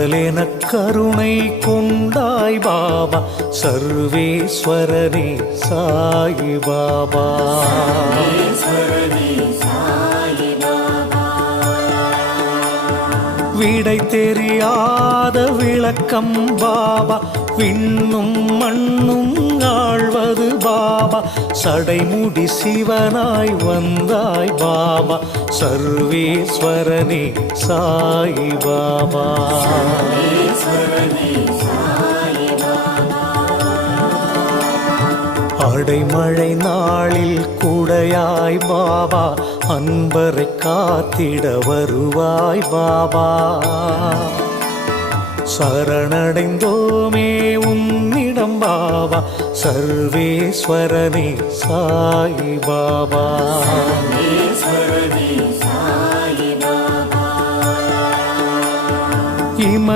கருணை கொண்டாய் பாபா சர்வேஸ்வரனே சாயி பாபா. விடை தெரியாத விளக்கம் பாபா, விண்ணும் மண்ணும் ஆழ்வது பாபா, சடைமுடி சிவனாய் வந்தாய் பாபா சர்வேஸ்வரனே சாயி பாபா. அடைமழை நாளில் குடையாய் பாபா, அன்பரை காத்திட வருவாய் பாபா. சரணடைந்தோமே உன்னிடம் பாபா சர்வேஸ்வரனே சாயி பாபா. இம